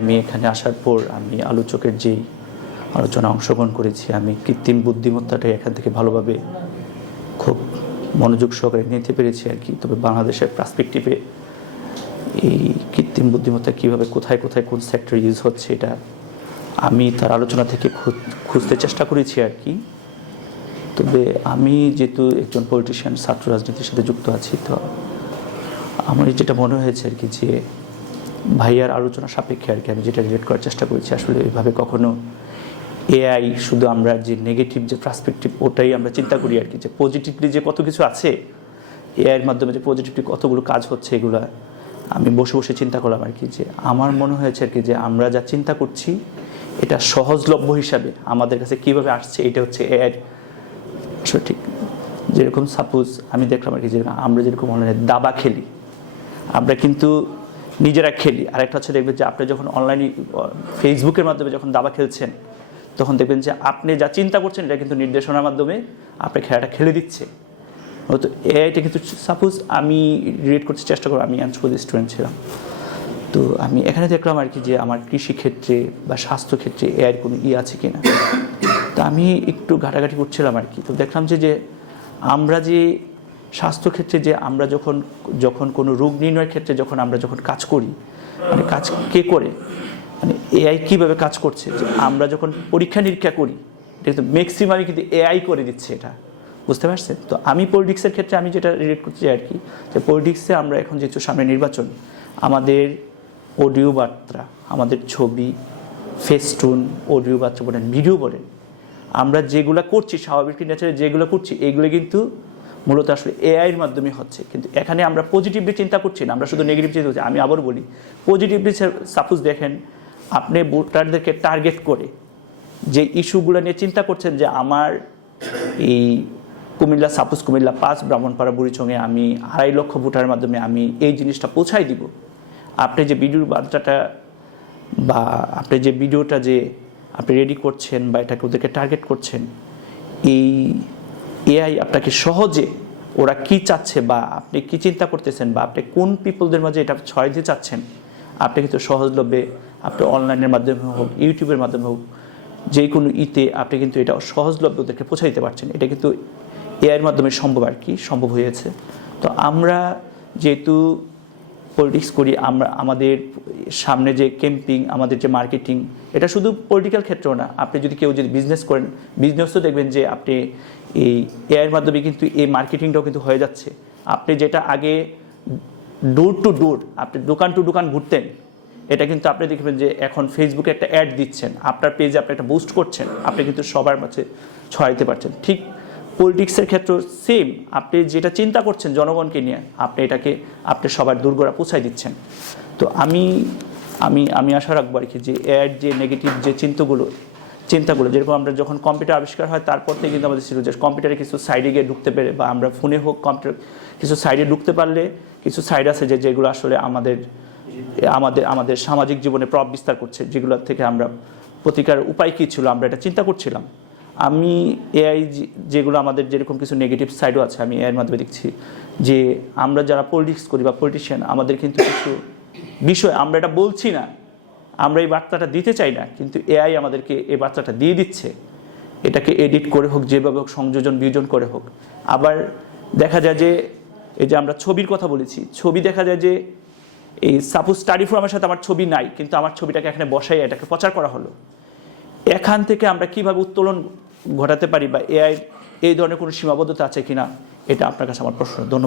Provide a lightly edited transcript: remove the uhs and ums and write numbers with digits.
আমি এখানে আসার পর আমি আলোচকের যেই আলোচনা অংশগ্রহণ করেছি, আমি কৃত্রিম বুদ্ধিমত্তাটাই এখান থেকে ভালোভাবে খুব মনোযোগ সহকারে নিতে পেরেছি আর কি। তবে বাংলাদেশের পার্সপেক্টিভে এই কৃত্রিম বুদ্ধিমত্তা কীভাবে কোথায় কোথায় কোন সেক্টর ইউজ হচ্ছে, এটা আমি তার আলোচনা থেকে খুঁজতে চেষ্টা করেছি আর কি। তবে আমি যেহেতু একজন পলিটিশিয়ান, ছাত্র রাজনীতির সাথে যুক্ত আছি, তো আমার যেটা মনে হয়েছে আর কি যে ভাইয়ার আলোচনা সাপেক্ষে আর কি আমি যেটা রিলেট করার চেষ্টা করেছি, আসলে এভাবে কখনো এআই শুধু আমরা যে নেগেটিভ যে পার্সপেক্টিভ ওটাই আমরা চিন্তা করি আর কি, যে পজিটিভলি যে কত কিছু আছে এআইয়ের মাধ্যমে, যে পজিটিভলি কতগুলো কাজ হচ্ছে, এগুলা আমি বসে বসে চিন্তা করলাম আর কি। যে আমার মনে হয়েছে আর কি যে আমরা যা চিন্তা করছি এটা সহজলভ্য হিসাবে আমাদের কাছে কীভাবে আসছে, এটা হচ্ছে এআইয়ের সঠিক। যেরকম সাপোজ আমি দেখলাম আর কি যে আমরা যেরকম অনলাইনে দাবা খেলি, আমরা কিন্তু নিজেরা খেলি। আরেকটা হচ্ছে দেখবেন যে আপনি যখন অনলাইনে ফেসবুকের মাধ্যমে যখন দাবা খেলছেন, তখন দেখবেন যে আপনি যা চিন্তা করছেন এটা কিন্তু নির্দেশনার মাধ্যমে আপনি খেলাটা খেলে দিচ্ছে। তো এআইটা কিন্তু সাপোজ আমি রিলেট করতে চেষ্টা করি, আমি আনসকোল স্টুডেন্ট ছিলাম, তো আমি এখানে দেখলাম আর কি যে আমার কৃষিক্ষেত্রে বা স্বাস্থ্যক্ষেত্রে এআইয়ের কোনো আছে কি না। তো আমি একটু ঘাটাঘাটি করছিলাম আর কি, তো দেখলাম যে আমরা যে স্বাস্থ্যক্ষেত্রে যে আমরা যখন কোনো রোগ নির্ণয়ের ক্ষেত্রে আমরা যখন কাজ করি, মানে কাজ কে করে, মানে এআই কীভাবে কাজ করছে, যে আমরা যখন পরীক্ষা নিরীক্ষা করি এটা কিন্তু ম্যাক্সিমামই কিন্তু এআই করে দিচ্ছে, এটা বুঝতে পারছেন। তো আমি পলিটিক্সের ক্ষেত্রে আমি যেটা রিলেট করতে চাই আর কি, যে পলিটিক্সে আমরা এখন যেহেতু সামনে নির্বাচন, আমাদের অডিও বার্তা, আমাদের ছবি, ফেস্টুন, অডিও বার্তা বলেন, ভিডিও বলেন, আমরা যেগুলো করছি স্বাভাবিক নেচারে যেগুলো করছি, এগুলো কিন্তু মূলত আসলে এআইয়ের মাধ্যমে হচ্ছে। কিন্তু এখানে আমরা পজিটিভলি চিন্তা করছি না, আমরা শুধু নেগেটিভ চিন্তা করছি। আমি আবার বলি, পজিটিভলি সাপোজ দেখেন আপনি ভোটারদেরকে টার্গেট করে যে ইস্যুগুলো নিয়ে চিন্তা করছেন, যে আমার এই কুমিল্লা, সাপোজ কুমিল্লা 5 ব্রাহ্মণপাড়া বুড়িচংয়ে আমি 2.5 লক্ষ ভোটারের মাধ্যমে আমি এই জিনিসটা পৌঁছাই দিব। আপনি যে ভিডিওর বার্তাটা বা আপনি যে ভিডিওটা যে আপনি রেডি করছেন বা এটাকে ওদেরকে টার্গেট করছেন, এই এআই আপনাকে সহজে ওরা কি চাচ্ছে বা আপনি কি চিন্তা করতেছেন বা আপনি কোন পিপলদের মাঝে এটা ছড়াই দিতে চাচ্ছেন, আপনি কিন্তু সহজলভ্যে আপনি অনলাইনের মাধ্যমে হোক, ইউটিউবের মাধ্যমে হোক, যে কোনো আপনি কিন্তু এটা সহজলভ্যে ওদেরকে পৌঁছে দিতে পারছেন। এটা কিন্তু এআইয়ের মাধ্যমে সম্ভব আর কি, সম্ভব হয়েছে। তো আমরা যেহেতু পলিটিক্স করি, আমরা আমাদের সামনে যে ক্যাম্পিং, আমাদের যে মার্কেটিং, এটা শুধু পলিটিক্যাল ক্ষেত্রেও না, আপনি যদি কেউ যদি বিজনেস করেন, বিজনেসও দেখবেন যে আপনি এই এআইয়ের মাধ্যমে কিন্তু এই মার্কেটিংটাও কিন্তু হয়ে যাচ্ছে। আপনি যেটা আগে ডোর টু ডোর, আপনি দোকান টু দোকান ঘুরতেন, এটা কিন্তু আপনি দেখবেন যে এখন ফেসবুকে একটা অ্যাড দিচ্ছেন, আপনার পেজে আপনি একটা বুস্ট করছেন, আপনি কিন্তু সবার মাঝে ছড়াইতে পারছেন। ঠিক পলিটিক্সের ক্ষেত্রেও সেম, আপনি যেটা চিন্তা করছেন জনগণকে নিয়ে, আপনি এটাকে আপনি সবার দূরগোড়া পৌঁছায় দিচ্ছেন। তো আমি আমি আমি আশা রাখবো আর কি যে এআইয়ের যে নেগেটিভ যে চিন্তাগুলো যেরকম আমরা যখন কম্পিউটার আবিষ্কার হয় তারপর থেকে কিন্তু আমাদের ছিল যে কম্পিউটারে কিছু সাইডে গিয়ে ঢুকতে পেরে, বা আমরা ফোনে হোক কম্পিউটার কিছু সাইডে ঢুকতে পারলে, কিছু সাইড আছে যেগুলো আসলে আমাদের সামাজিক জীবনে প্রভাব বিস্তার করছে, যেগুলো থেকে আমরা প্রতিকার উপায় কী ছিল আমরা এটা চিন্তা করছিলাম। আমি এআই যেগুলো আমাদের যেরকম কিছু নেগেটিভ সাইডও আছে, আমি এআইয়ের মাধ্যমে দেখছি যে আমরা যারা পলিটিক্স করি বা পলিটিশিয়ান, আমাদের কিন্তু কিছু বিষয় আমরা এটা বলছি না, আমরা এই বার্তাটা দিতে চাই না, কিন্তু এআই আমাদেরকে এই বার্তাটা দিয়ে দিচ্ছে। এটাকে এডিট করে হোক, যেভাবে হোক, সংযোজন বিয়োজন করে হোক। আবার দেখা যায় যে এই যে আমরা ছবির কথা বলেছি, ছবি দেখা যায় যে এই সাপোজ স্টাডি ফোরামের সাথে আমার ছবি নাই, কিন্তু আমার ছবিটাকে এখানে বসাই এটাকে প্রচার করা হলো। এখান থেকে আমরা কিভাবে উত্তোলন ঘটাতে পারি, বা এআই এই ধরনের কোনো সীমাবদ্ধতা আছে কিনা, এটা আপনার কাছে আমার প্রশ্ন। ধন্যবাদ।